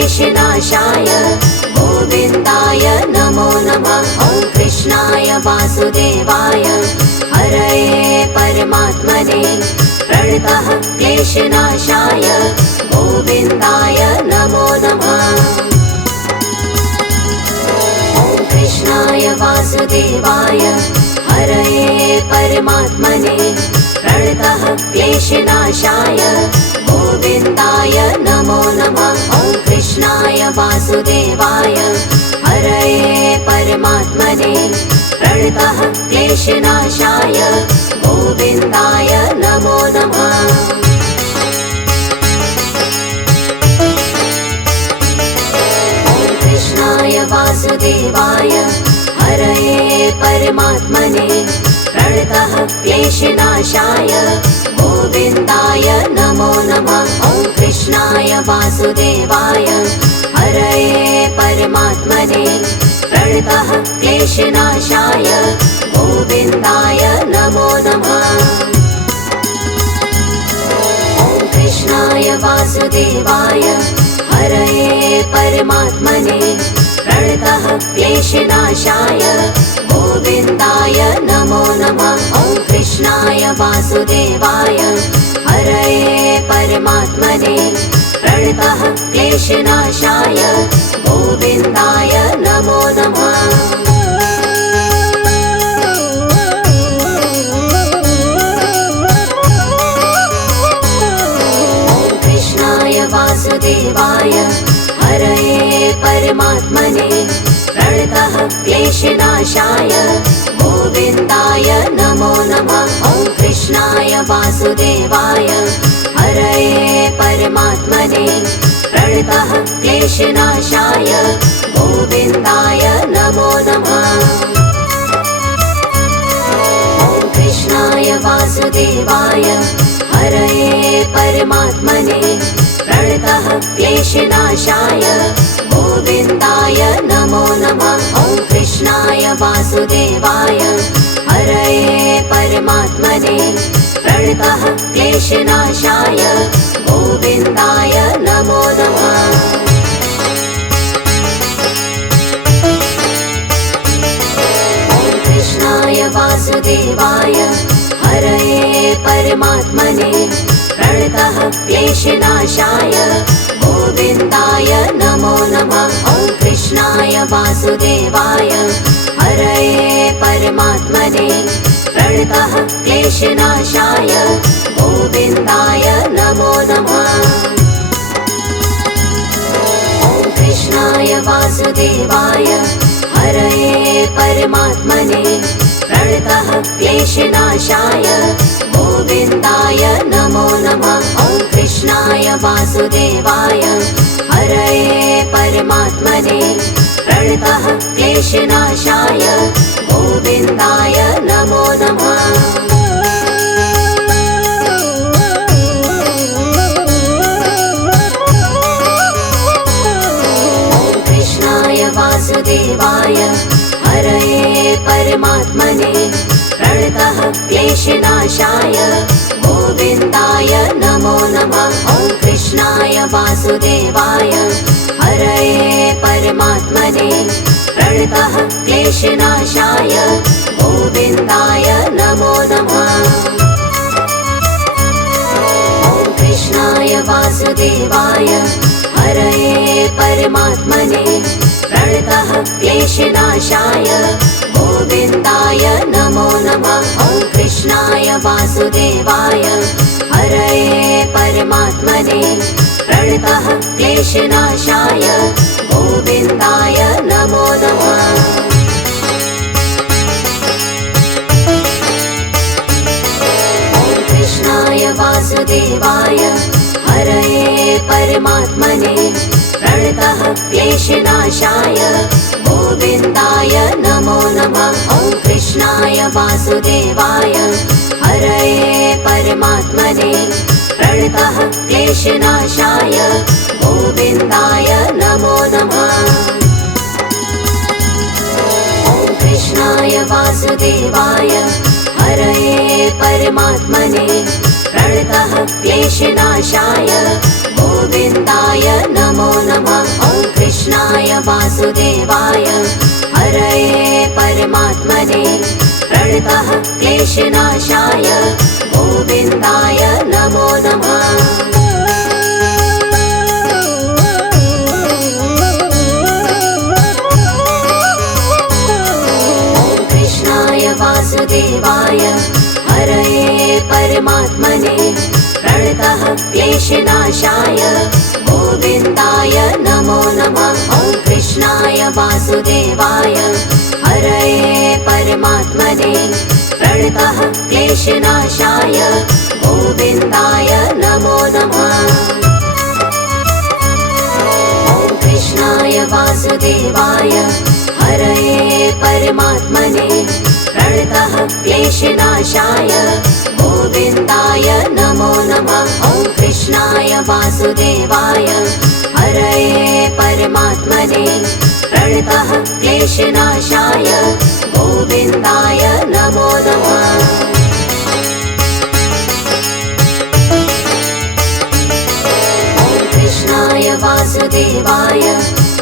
क्लेशनाशाय गोविन्दाय नमो नमः। ॐ कृष्णाय वासुदेवाय हरये परमात्मने प्रणतः क्लेशनाशाय गोविन्दाय नमो नमः। ॐ कृष्णाय वासुदेवाय हरये परमात्मने प्रणतः क्लेशनाशाय गोविन्दाय नमो नमः। ॐ कृष्णाय वासुदेवाय हरये परमात्मने प्रणतः क्लेशनाशाय गोविन्दाय नमो नमः। ॐ कृष्णाय वासुदेवाय हरये परमात्मने प्रणतः क्लेशनाशाय गोविन्दाय नमो नमः। ॐ कृष्णाय वासुदेवाय हरये परमात्मने प्रणतः क्लेशनाशाय गोविन्दाय नमो नमः। ॐ कृष्णाय वासुदेवाय हरये परमात्मने प्रणतः क्लेशनाशाय गोविन्दाय नमो नमः। ॐ कृष्णाय वासुदेवाय हरये परमात्मने प्रणतः क्लेशनाशाय गोविन्दाय नमो नमः। ॐ कृष्णाय वासुदेवाय हरये परमात्मने प्रणतः क्लेशनाशाय गोविन्दाय नमो नमः। ॐ कृष्णाय वासुदेवाय हरये परमात्मने प्रणतः क्लेशनाशाय गोविन्दाय नमो नमः। ॐ कृष्णाय वासुदेवाय हरये परमात्मने प्रणतः क्लेशनाशाय गोविन्दाय नमो नमः। ॐ कृष्णाय वासुदेवाय हरये परमात्मने प्रणतः क्लेशनाशाय गोविन्दाय नमो नमः। ॐ कृष्णाय वासुदेवाय हरये परमात्मने प्रणतः क्लेशनाशाय गोविन्दाय नमो नमः। ॐ कृष्णाय वासुदेवाय हरये परमात्मने प्रणतः क्लेशनाशाय गोविन्दाय नमो नमः। ॐ कृष्णाय वासुदेवाय हरये परमात्मने प्रणतः क्लेशनाशाय गोविन्दाय नमो नमः। ॐ कृष्णाय वासुदेवाय हरये परमात्मने प्रणतः क्लेशनाशाय गोविन्दाय नमो नमः। ॐ कृष्णाय वासुदेवाय हरये परमात्मने प्रणतः क्लेशनाशाय गोविन्दाय नमो नमः। ॐ कृष्णाय वासुदेवाय हरये परमात्मने प्रणतः क्लेशनाशाय गोविन्दाय नमो नमः। ॐ कृष्णाय वासुदेवाय हरये परमात्मने प्रणतः क्लेशनाशाय गोविन्दाय नमो नमः। ॐ कृष्णाय वासुदेवाय हरये परमात्मने प्रणतः क्लेशनाशाय गोविन्दाय नमो नमः। ॐ कृष्णाय वासुदेवाय हरये परमात्मने प्रणतः क्लेशनाशाय गोविन्दाय नमो नमः। ॐ कृष्णाय वासुदेवाय हरये परमात्मने प्रणतः क्लेशनाशाय गोविन्दाय नमो नमः। ॐ कृष्णाय वासुदेवाय हरये परमात्मने प्रणतः क्लेशनाशाय गोविन्दाय नमो नमः। वासुदेवाय हरये परमात्मने प्रणतः क्लेशनाशाय गोविन्दाय नमो नमः। वासुदेवाय हरये परमात्मने प्रणतः क्लेशनाशाय गोविन्दाय नमो नमः। ॐ कृष्णाय वासुदेवाय हरये परमात्मने प्रणतः क्लेशनाशाय गोविन्दाय नमो नमः। ॐ कृष्णाय वासुदेवाय हरये परमात्मने प्रणतः क्लेशनाशाय गोविन्दाय नमो नमः। ॐ कृष्णाय वासुदेवाय हरये परमात्मने प्रणतः क्लेशनाशाय गोविन्दाय नमो नमः। ॐ कृष्णाय वासुदेवाय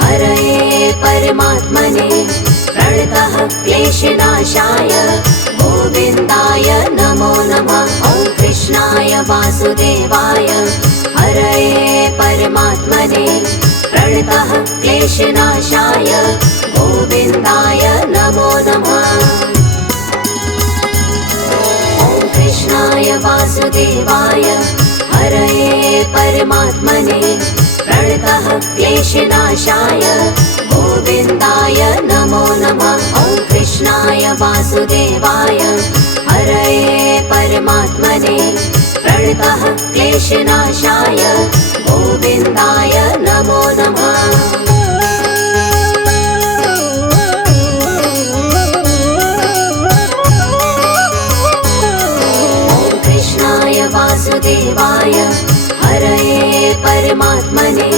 हरये परमात्मने प्रणतः क्लेशनाशाय गोविन्दाय नमो नमः। ॐ कृष्णाय वासुदेवाय हरये परमात्मने प्रणतः क्लेशनाशाय गोविन्दाय नमो नमः। ॐ कृष्णाय वासुदेवाय हरये परमात्मने प्रणतः क्लेशनाशाय गोविन्दाय नमो नमः। ॐ कृष्णाय वासुदेवाय हरये परमात्मने प्रणतः क्लेशनाशाय गोविन्दाय नमो नमः। ॐ कृष्णाय वासुदेवाय हरये परमात्मने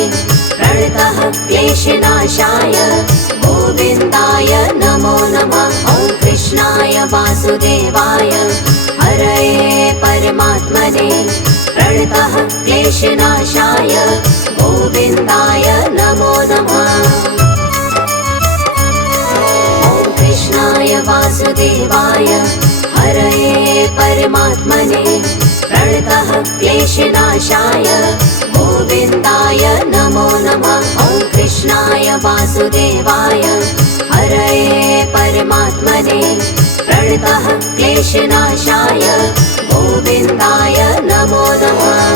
प्रणतः क्लेशनाशाय गोविन्दाय नमो नमः। ॐ कृष्णाय वासुदेवाय हरये परमात्मने प्रणतः क्लेशनाशाय गोविन्दाय नमो नमः। ॐ कृष्णाय वासुदेवाय हरये परमात्मने प्रणतः क्लेशनाशाय गोविन्दाय नमो नमः। ॐ कृष्णाय वासुदेवाय हरये परमात्मने प्रणतः क्लेशनाशाय गोविन्दाय नमो नमः।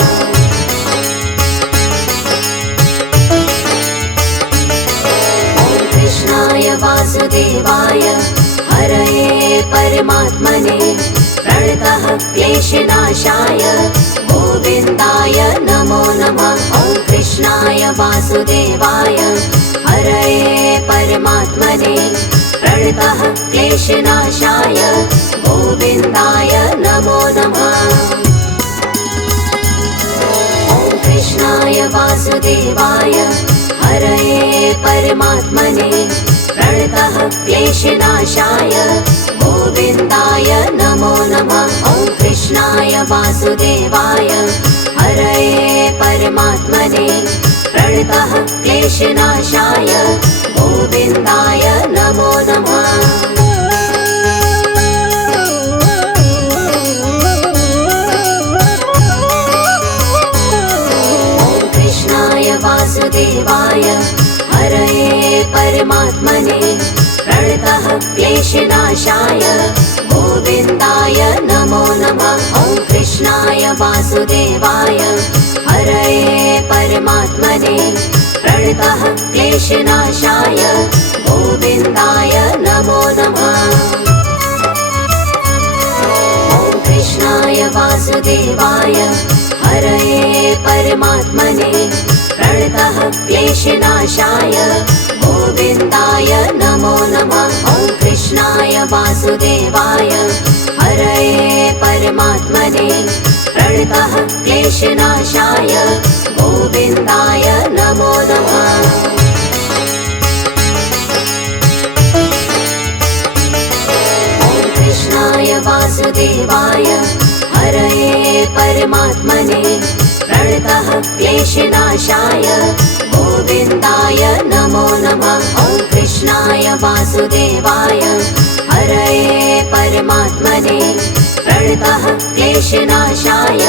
ॐ कृष्णाय वासुदेवाय हरये परमात्मने प्रणतः क्लेशनाशाय गोविन्दाय नमो नमः। ॐ कृष्णाय वासुदेवाय हरये परमात्मने प्रणतः क्लेशनाशाय गोविन्दाय नमो नमः। ॐ कृष्णाय वासुदेवाय हरये परमात्मने प्रणतः क्लेशनाशाय गोविन्दाय नमो नमः। ॐ कृष्णाय वासुदेवाय हरये परमात्मने प्रणतः क्लेशनाशाय गोविन्दाय नमो नमः। ॐ कृष्णाय वासुदेवाय हरये परमात्मने प्रणतः क्लेशनाशाय गोविन्दाय नमो नमः। ॐ कृष्णाय वासुदेवाय हरये परमात्मने प्रणतः क्लेशनाशाय गोविन्दाय नमो नमः। ॐ कृष्णाय वासुदेवाय हरये परमात्मने प्रणतः क्लेशनाशाय गोविन्दाय नमो नमः। ॐ कृष्णाय वासुदेवाय हरये परमात्मने प्रणतः क्लेशनाशाय गोविन्दाय नमो नमः। ॐ कृष्णाय वासुदेवाय हरये परमात्मने प्रणतः क्लेशनाशाय गोविन्दाय नमो नमः। ॐ वासुदेवाय हरये परमात्मने प्रणतः क्लेशनाशाय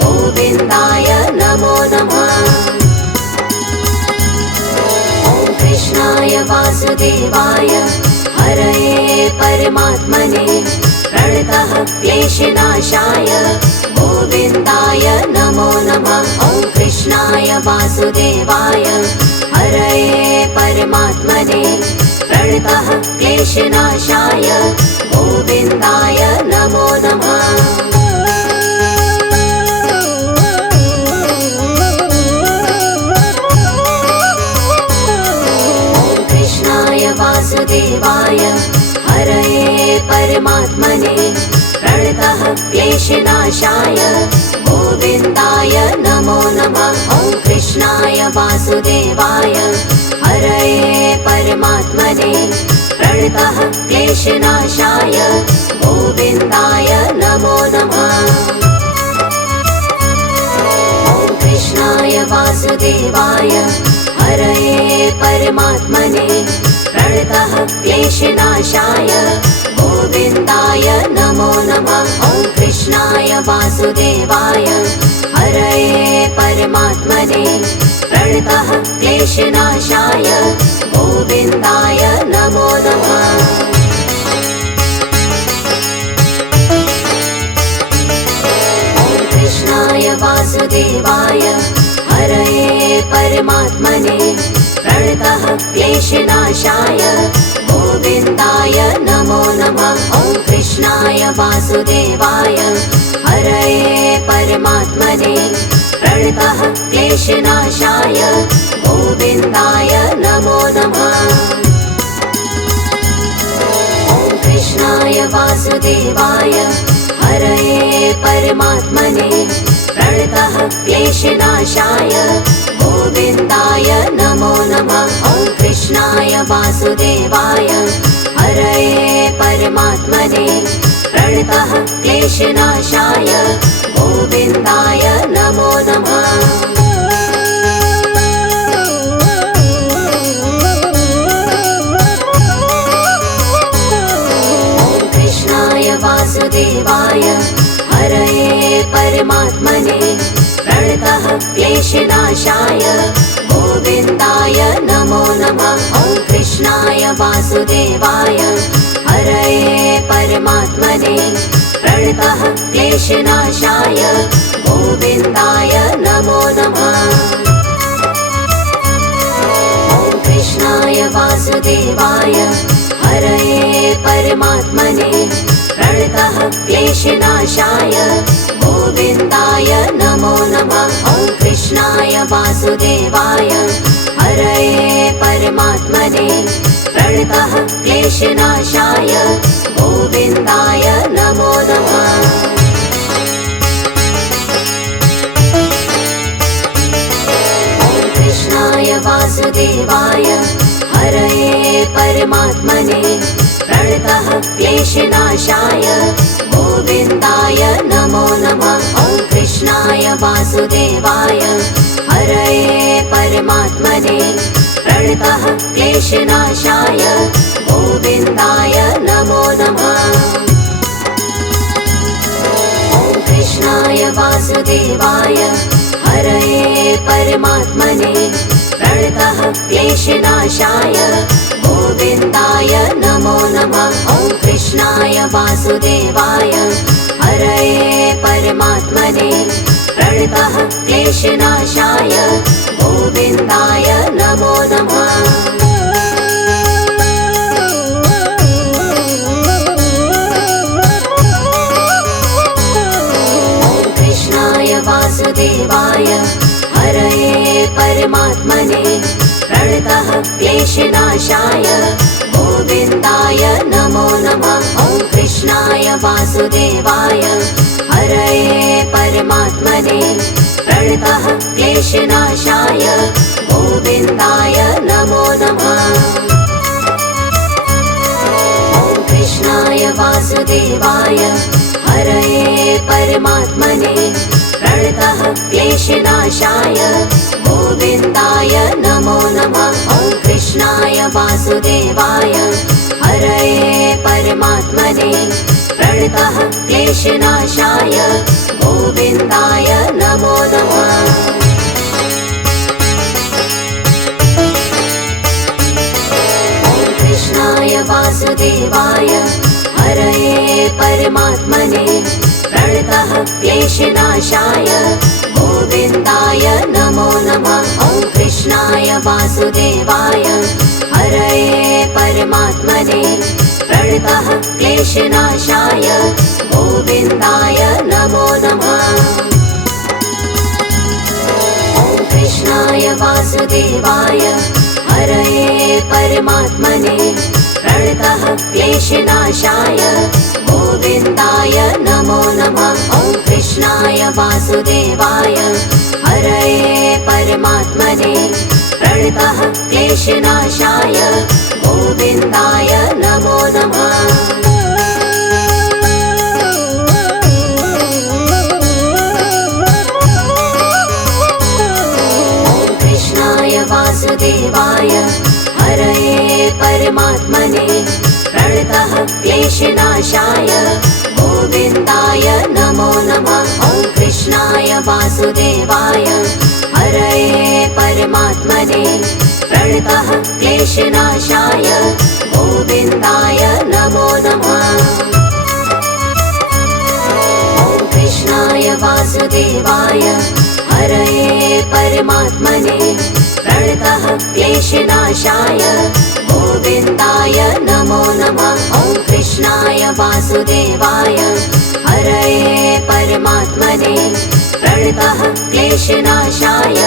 गोविन्दाय नमो नमः। ॐ कृष्णाय वासुदेवाय हरये परमात्मने प्रणतः क्लेशनाशाय गोविन्दाय नमो नमः। ॐ कृष्णाय वासुदेवाय हरये परमात्मने प्रणतः क्लेशनाशाय गोविन्दाय नमो नमः। ॐ कृष्णाय वासुदेवाय हरये परमात्मने प्रणतः क्लेशनाशाय गोविन्दाय नमो नमः। ॐ कृष्णाय वासुदेवाय हरये परमात्मने प्रणतः क्लेशनाशाय गोविन्दाय नमो नमः। ॐ कृष्णाय वासुदेवाय हरये परमात्मने प्रणतः क्लेशनाशाय गोविन्दाय नमो नमः। ॐ कृष्णाय वासुदेवाय हरये परमात्मने प्रणतः क्लेशनाशाय गोविन्दाय नमो नमः। ॐ कृष्णाय वासुदेवाय हरये परमात्मने प्रणतः क्लेशनाशाय गोविन्दाय नमो नमः। ॐ कृष्णाय वासुदेवाय हरये परमात्मने प्रणतः क्लेशनाशाय गोविन्दाय नमो नमः। ॐ कृष्णाय वासुदेवाय हरये परमात्मने प्रणतः क्लेशनाशाय गोविन्दाय नमो नमः। ॐ कृष्णाय वासुदेवाय हरये परमात्मने प्रणतः क्लेशनाशाय गोविन्दाय नमो नमः। ॐ कृष्णाय वासुदेवाय हरये परमात्मने प्रणतः क्लेशनाशाय गोविन्दाय नमो नमः। ॐ कृष्णाय वासुदेवाय हरये परमात्मने प्रणतः क्लेशनाशाय गोविन्दाय नमो नमः। ॐ कृष्णाय वासुदेवाय हरये परमात्मने प्रणतः क्लेशनाशाय गोविन्दाय नमो नमः। ॐ कृष्णाय वासुदेवाय हरये परमात्मने प्रणतः क्लेशनाशाय गोविन्दाय नमो नमः। ॐ कृष्णाय वासुदेवाय हरये परमात्मने प्रणतः क्लेशनाशाय गोविन्दाय नमो नमः। ॐ कृष्णाय वासुदेवाय हरये परमात्मने प्रणतः क्लेशनाशाय गोविन्दाय नमो नमः। ॐ कृष्णाय वासुदेवाय हरये परमात्मने प्रणतः क्लेशनाशाय गोविन्दाय नमो नमः। ॐ कृष्णाय वासुदेवाय हरये परमात्मने प्रणतः क्लेशनाशाय गोविन्दाय नमो नमः। ॐ कृष्णाय वासुदेवाय हरये परमात्मने प्रणतः क्लेशनाशाय गोविन्दाय नमो नमः। ॐ कृष्णाय वासुदेवाय हरये परमात्मने प्रणतः क्लेशनाशाय गोविन्दाय नमो नमः। ॐ कृष्णाय वासुदेवाय हरये परमात्मने प्रणतः क्लेशनाशाय गोविन्दाय नमो नमः। ॐ कृष्णाय वासुदेवाय वासुदेवाय हरये परमात्मने प्रणतः क्लेशनाशाय गोविन्दाय नमो नमः। कृष्णाय वासुदेवाय हरये परमात्मने प्रणतः क्लेशनाशाय गोविन्दाय नमो नमः। ॐ कृष्णाय वासुदेवाय हरये परमात्मने प्रणतः क्लेशनाशाय गोविन्दाय नमो नमः। ॐ कृष्णाय वासुदेवाय हरये परमात्मने प्रणतः क्लेशनाशाय गोविन्दाय नमो नमः। ॐ कृष्णाय वासुदेवाय हरये परमात्मने प्रणतः क्लेशनाशाय गोविन्दाय नमो नमः। वासुदेवाय हरये परमात्मने प्रणतः क्लेशनाशाय गोविन्दाय नमो नमः। ॐ कृष्णाय वासुदेवाय हरये परमात्मने प्रणतः क्लेशनाशाय गोविन्दाय नमो नमः। ॐ कृष्णाय वासुदेवाय हरये परमात्मने प्रणतः क्लेशनाशाय गोविन्दाय नमो नमः। ॐ कृष्णाय वासुदेवाय हरये परमात्मने प्रणतः क्लेशनाशाय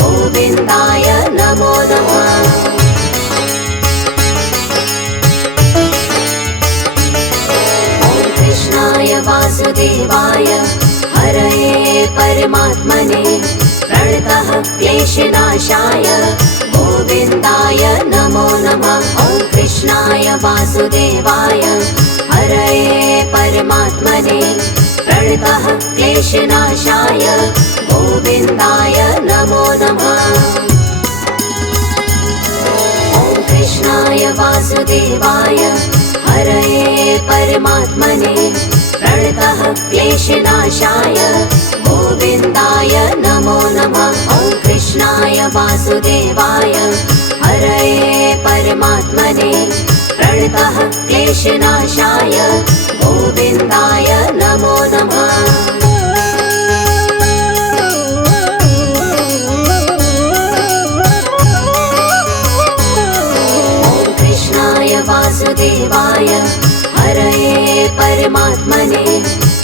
गोविन्दाय नमो नमः। ॐ कृष्णाय वासुदेवाय हरये परमात्मने प्रणतः क्लेशनाशाय गोविन्दाय नमो नमः। ॐ कृष्णाय वासुदेवाय हरये परमात्मने प्रणतः क्लेशनाशाय गोविन्दाय नमो नमः। ॐ कृष्णाय वासुदेवाय हरये परमात्मने प्रणतः क्लेशनाशाय गोविन्दाय नमो नमः। ॐ कृष्णाय वासुदेवाय हरये परमात्मने प्रणतः क्लेशनाशाय गोविन्दाय नमो नमः। ॐ कृष्णाय वासुदेवाय हरये परमात्मने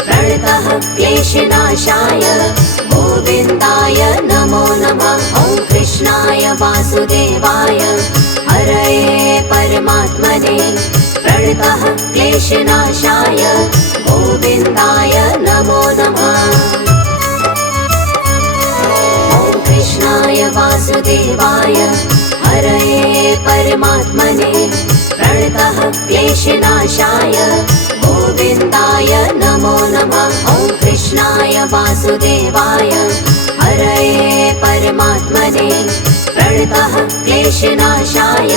प्रणतः क्लेशनाशाय गोविन्दाय नमो नमः। ॐ कृष्णाय वासुदेवाय हरये परमात्मने प्रणतः क्लेशनाशाय गोविन्दाय नमो नमः। ॐ कृष्णाय वासुदेवाय हरये परमात्मने प्रणतः क्लेशनाशाय गोविन्दाय नमो नमः। ॐ कृष्णाय वासुदेवाय हरये परमात्मने प्रणतः क्लेशनाशाय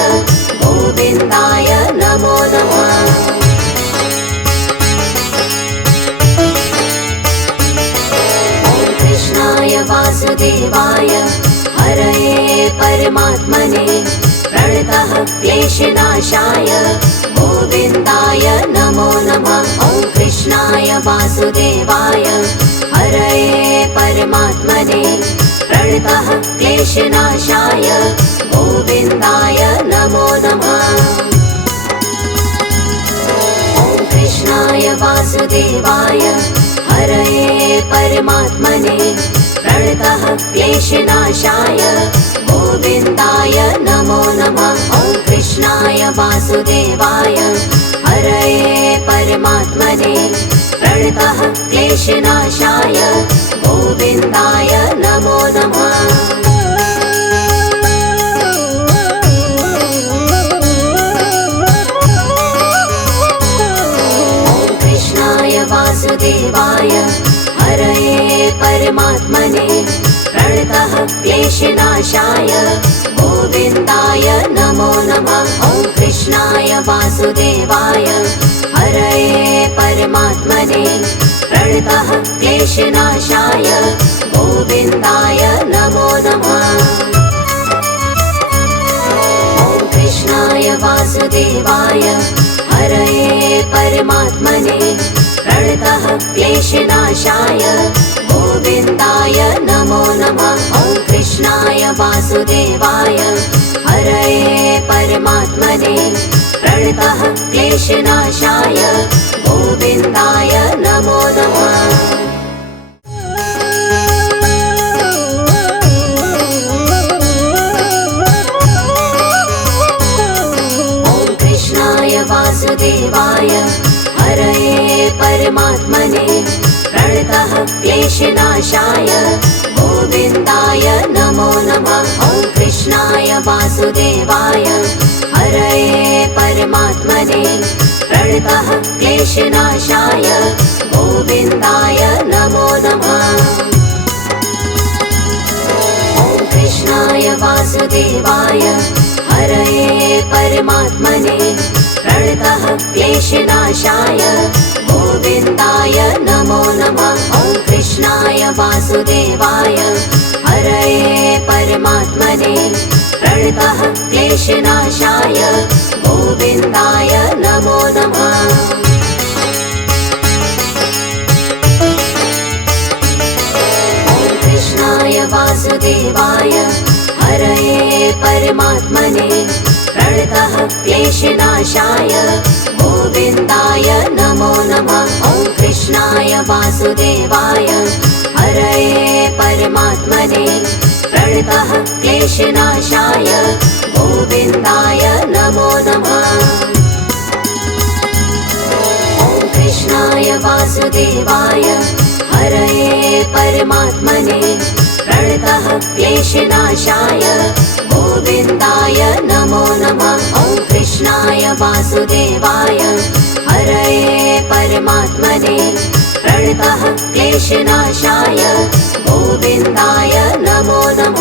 गोविन्दाय नमो नमः। ॐ कृष्णाय वासुदेवाय हरये परमात्मने प्रणतः क्लेशनाशाय गोविन्दाय नमो नमः। ॐ कृष्णाय वासुदेवाय हरये परमात्मने प्रणतः क्लेशनाशाय गोविन्दाय नमो नमः। ॐ कृष्णाय वासुदेवाय हरये परमात्मने प्रणतः क्लेशनाशाय गोविन्दाय नमो नमः। ॐ कृष्णाय वासुदेवाय हरये परमात्मने प्रणतः क्लेशनाशाय गोविन्दाय नमो नमः। ॐ कृष्णाय वासुदेवाय हरये परमात्मने प्रणतः क्लेशनाशाय गोविन्दाय नमो नमः। ॐ कृष्णाय वासुदेवाय हरये परमात्मने प्रणतः क्लेशनाशाय गोविन्दाय नमो नमः। ॐ कृष्णाय वासुदेवाय हरये परमात्मने प्रणतः क्लेशनाशाय गोविन्दाय नमो नमः। ॐ कृष्णाय वासुदेवाय हरये परमात्मने प्रणतः क्लेशनाशाय गोविन्दाय नमो नमः। ॐ कृष्णाय वासुदेवाय हरये परमात्मने प्रणतः क्लेशनाशाय गोविन्दाय नमो नमः। ॐ कृष्णाय वासुदेवाय हरये परमात्मने प्रणतः क्लेशनाशाय गोविन्दाय नमो नमः। ॐ कृष्णाय वासुदेवाय हरये परमात्मने प्रणतः क्लेशनाशाय गोविन्दाय नमो नमः। ॐ कृष्णाय वासुदेवाय हरये परमात्मने प्रणतः क्लेशनाशाय गोविन्दाय नमो नमः। ॐ कृष्णाय वासुदेवाय हरये परमात्मने प्रणतः क्लेशनाशाय गोविन्दाय नमो नमः। ॐ कृष्णाय वासुदेवाय हरये परमात्मने प्रणतः क्लेशनाशाय गोविन्दाय नमो नमः। ॐ कृष्णाय वासुदेवाय हरये परमात्मने प्रणतः क्लेशनाशाय गोविन्दाय नमो नमः। ॐ कृष्णाय वासुदेवाय हरये परमात्मने प्रणतः क्लेशनाशाय गोविन्दाय नमो नमः।